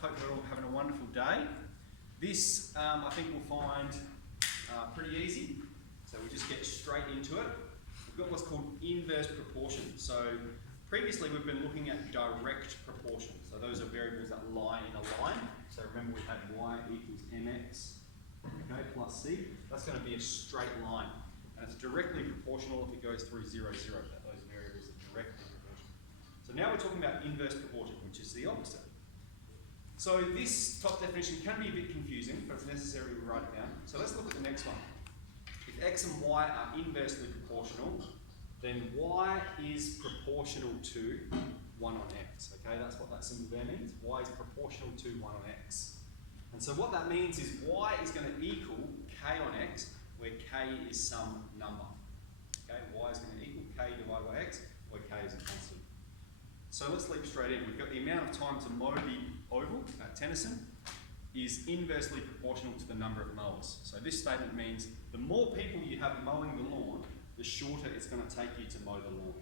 Hope you're all having a wonderful day. This, I think we'll find pretty easy. So we just get straight into it. We've got what's called inverse proportion. So previously we've been looking at direct proportion. So those are variables that lie in a line. So remember we had y equals mx, okay, plus c. That's going to be a straight line. And it's directly proportional if it goes through 0, 0. That those variables are directly proportional. So now we're talking about inverse proportion, which is the opposite. So this top definition can be a bit confusing, but it's necessary we write it down. So let's look at the next one. If x and y are inversely proportional, then y is proportional to 1 on x. Okay, that's what that symbol there means. Y is proportional to 1 on x. And so what that means is y is going to equal k on x, where k is some number. Okay, y is going to equal k divided by x, where k is a constant. So let's leap straight in. We've got the amount of time to mow the oval at Tennyson is inversely proportional to the number of mowers. So this statement means the more people you have mowing the lawn, the shorter it's going to take you to mow the lawn.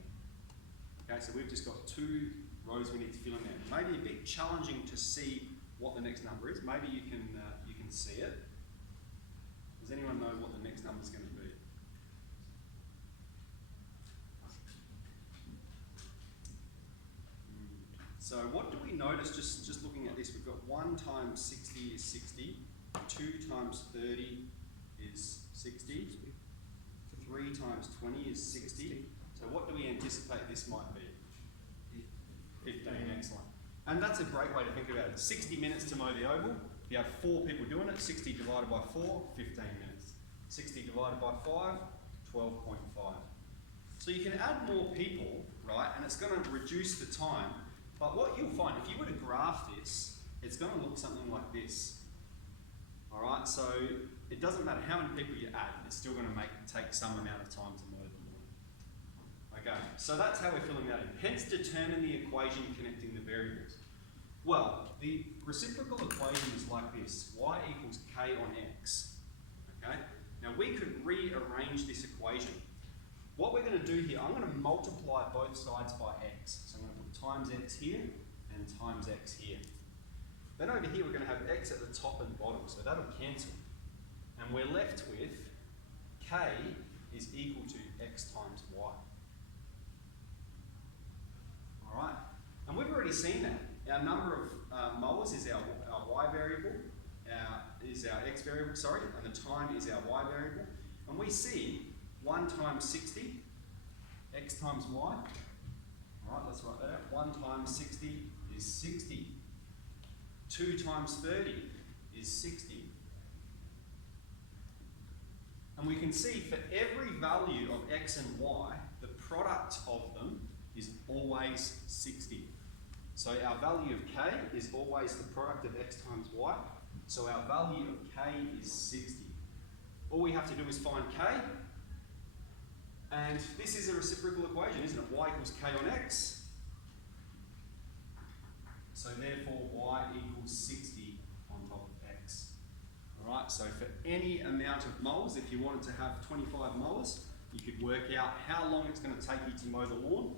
Okay, so we've just got 2 rows we need to fill in there. Maybe a bit challenging to see what the next number is. Maybe you can see it. Does anyone know what the next number is going to be? So what do we notice just looking at this? We've got 1 times 60 is 60, 2 times 30 is 60, 3 times 20 is 60. So what do we anticipate this might be? 15, excellent. And that's a great way to think about it. 60 minutes to mow the oval. If you have 4 people doing it, 60 divided by 4, 15 minutes. 60 divided by 5, 12.5. So you can add more people, right, and it's going to reduce the time. But what you'll find, if you were to graph this, it's going to look something like this. All right, so it doesn't matter how many people you add, it's still going to take some amount of time to mow the lawn. Okay, so that's how we're filling that in. Hence, determine the equation connecting the variables. Well, the reciprocal equation is like this: y equals k on x. Okay, now we could rearrange this equation. What we're going to do here, I'm going to multiply both sides by x. So I'm going to put times x here and times x here. Then over here we're going to have x at the top and bottom, so that'll cancel. And we're left with k is equal to x times y. Alright, and we've already seen that. Our number of mowers is our y variable, is our x variable, sorry, and the time is our y variable. And we see 1 times 60, x times y. All right, let's write that out. 1 times 60 is 60. 2 times 30 is 60. And we can see for every value of x and y, the product of them is always 60. So our value of k is always the product of x times y. So our value of k is 60. All we have to do is find k. And this is a reciprocal equation, isn't it? Y equals k on x. So therefore, y equals 60 on top of x. All right, so for any amount of moles, if you wanted to have 25 moles, you could work out how long it's going to take you to mow the lawn.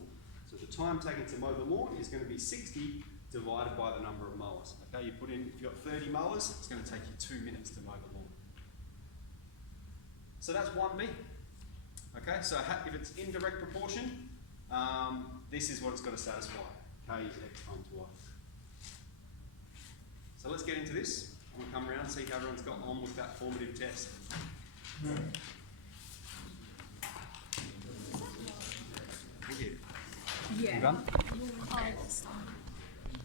So the time taken to mow the lawn is going to be 60 divided by the number of mowers. Okay, you put in, if you've got 30 mowers, it's going to take you 2 minutes to mow the lawn. So that's 1b. Okay, so if it's indirect proportion, this is what it's got to satisfy. K is x times y. So let's get into this. I'm going to come around and see how everyone's got on with that formative test. Yeah. You done? Oh,